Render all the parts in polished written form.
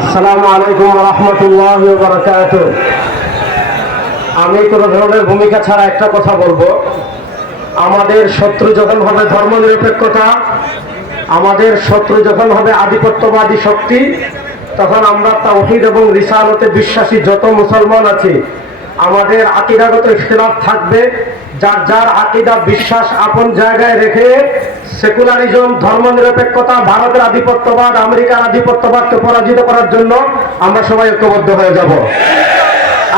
আসসালামু আলাইকুম ওয়া রাহমাতুল্লাহি ওয়া বারাকাতুহু। আমি কোনো ধরনের ভূমিকা ছাড়া একটা কথা বলবো। আমাদের শত্রু যখন হবে ধর্মনিরপেক্ষতা, আমাদের শত্রু যখন হবে আধিপত্যবাদী শক্তি, তখন আমরা তাওহীদ এবং রিসালাতে বিশ্বাসী যত মুসলমান আছি, আমাদের আকীদাগত ইখতিলাফ থাকবে। যার যার আকীদা বিশ্বাস আপন জায়গায় রেখে সেকুলারিজম, ধর্মনিরপেক্ষতা, ভারতের আধিপত্যবাদ, আমেরিকার আধিপত্যবাদকে পরাজিত করার জন্য আমরা সবাই ঐক্যবদ্ধ হয়ে যাব।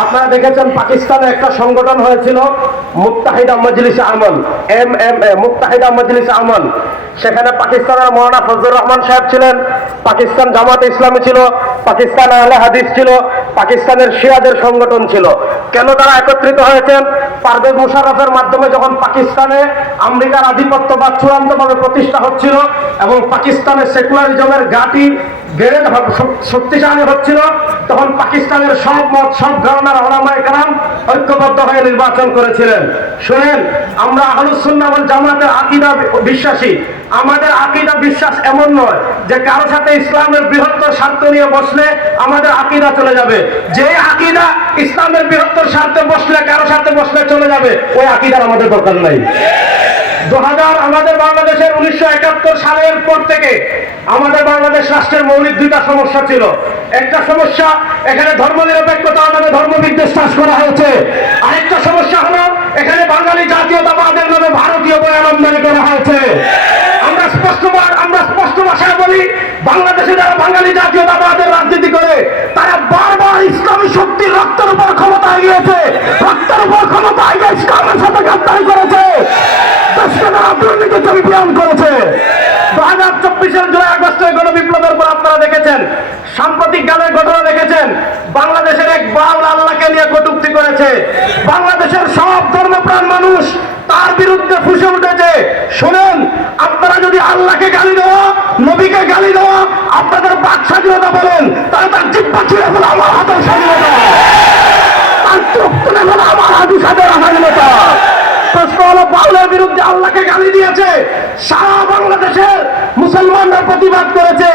আপনারা দেখেছেন পাকিস্তানে একটা সংগঠন হয়েছিল মুত্তাহিদা মজলিস আমল, MMA, মুত্তাহিদা মজলিস আমল। সেখানে পাকিস্তানের মৌলানা ফজলুর রহমান সাহেব ছিলেন, পাকিস্তান জামাতে ইসলামী ছিল, পাকিস্তান আহলে হাদিস ছিল, পাকিস্তানের শিয়াদের সংগঠন ছিল। কেন তারা একত্রিত হয়েছেন? পারভেজ মুশাররফের মাধ্যমে যখন পাকিস্তানে আমেরিকার আধিপত্যবাদ চূড়ান্তভাবে প্রতিষ্ঠা হচ্ছিল এবং পাকিস্তানের সেকুলারিজমের ঘাঁটি গেড়ে শক্তিশালী হচ্ছিল, তখন পাকিস্তানের সব মত, সব ঘরানার উলামায়ে কেরাম ঐক্যবদ্ধ হয়ে নির্বাচন করেছিলেন। শুনেন, আমরা আহলুস সুন্নাহ ওয়াল জামাতের আকীদা বিশ্বাসী। আমাদের আকীদা বিশ্বাস এমন নয় যে কারো সাথে ইসলামের বৃহত্তর স্বার্থ নিয়ে বসলে আমাদের আকীদা চলে যাবে। যে আকীদা ইসলামের বৃহত্তর স্বার্থে বসলে, কারো সাথে বসলে চলে যাবে, ওই আকীদার আমাদের দরকার নাই। আমাদের বাংলাদেশের 1971 সালের পর থেকে আমাদের বাংলাদেশ রাষ্ট্রের মৌলিক দুইটা সমস্যা ছিল। একটা সমস্যা, এখানে ধর্মনিরপেক্ষতা আমাদের ধর্মবিদ্বেষ চাষ করা হয়েছে। আরেকটা সমস্যা হলো এখানে বাঙালি জাতীয়তাবাদের নামে ভারতীয় বয়ান আমদানি করা হয়েছে। আমরা স্পষ্ট ভাষায় বলি, বাংলাদেশে যারা বাঙালি জাতীয়তাবাদের রাজনীতি করে তারা বারবার ইসলামী শক্তির রক্তের উপর ক্ষমতায় গিয়েছে, রক্তের উপর ক্ষমতায় গিয়ে ইসলামের সাথে গাদ্দারি করেছে, করেছে। 2024 জুলাই আগস্টের গণবিপ্লবের পর আপনারা দেখেছেন, সাম্প্রতিক কালের ঘটনা দেখেছেন, বাংলাদেশের এক বাউল আল্লাহকে নিয়ে কটূক্তি করেছে। বাংলাদেশের সব ধর্মপ্রাণ মানুষ তার বিরুদ্ধে ফুঁসে উঠেছে। শুনেন, আপনারা যদি আল্লাহকে গালি দেওয়া, নবীকে গালি দেওয়া আপনাদের বাক স্বাধীনতা বলেন, তাহলে তার জিহ্বা ছিঁড়ে ফেলে আমার হাতের স্বাধীনতা, তার চোখ তুলে ফেলে আমার হাতের স্বাধীনতা। প্রশ্ন হলো, বাউলের বিরুদ্ধে আল্লাহকে গালি দিয়েছে, সারা বাংলাদেশের মুসলমানরা প্রতিবাদ করেছে।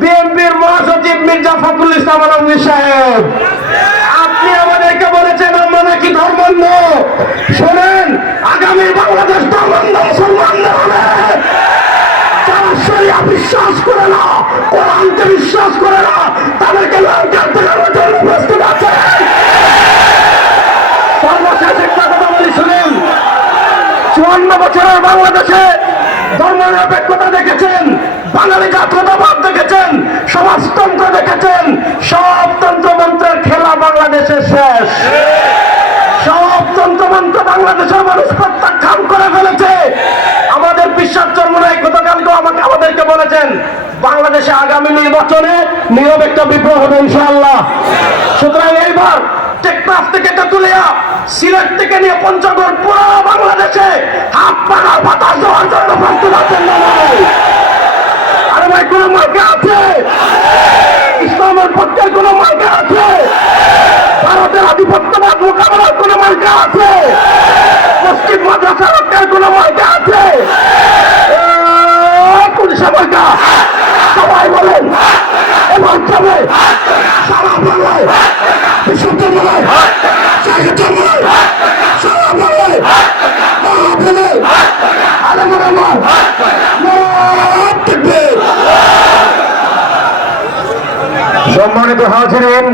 বিএনপির মহাসচিব মির্জা ফখরুল ইসলাম আলমগীর সাহেব, আপনি আমাদেরকে বলেছেন আমরা নাকি ধর্মান্ধ। শোনেন, আগামী বাংলাদেশ ধর্মান্ধ মুসলমানদের হবে। যারা শরিয়া বিশ্বাস করে না, কোরআনকে বিশ্বাস করে না, তাদেরকে লঙ্কার দেখানোর জন্য প্রস্তুত আছে। সর্বশেষ একটা কথা বলি, শুনেন, 54 বছরের বাংলাদেশে ধর্মনিরপেক্ষতা দেখেছেন, বাঙালি জাতীয়তাবাদ দেখেছেন, সমাজতন্ত্র দেখেছেন, সব তন্ত্রমন্ত্রের খেলা বাংলাদেশে শেষ। সব তন্ত্রমন্ত্র বাংলাদেশের মানুষ প্রত্যাখ্যান করে ফেলেছে। আমাদের বিশ্বাস জন্মনায়ক গতকালকে আমাদেরকে বলেছেন, বাংলাদেশে আগামী নির্বাচনে নীরব একটা বিপ্লব হবে ইনশাআল্লাহ। সুতরাং এইবার টেকনাফ থেকে তেতুলিয়া, সিলেট থেকে নিয়ে পঞ্চগড়, পুরো বাংলাদেশে হাত পাখার বাতাস দেওয়ার জন্য প্রস্তুত আছেন না? আরে ভাই, কোন মার্কা আছে? ইসলামের পক্ষের কোন মার্কা আছে? ভারতের আধিপত্যবাদ মোকাবেলার কোন মার্কা আছে? পশ্চিম মাদ্রাসা রক্ষার কোন মার্কা আছে? পুলিশের মার্কা। সবাই বলেন, এবার যাবে সারা বাংলায়, বিশ্ববিদ্যালয়, সম্মানিত হাজিরিন,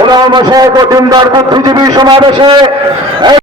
ওলামা মাশায়েখ ও দিনদার বুদ্ধিজীবী সমাবেশে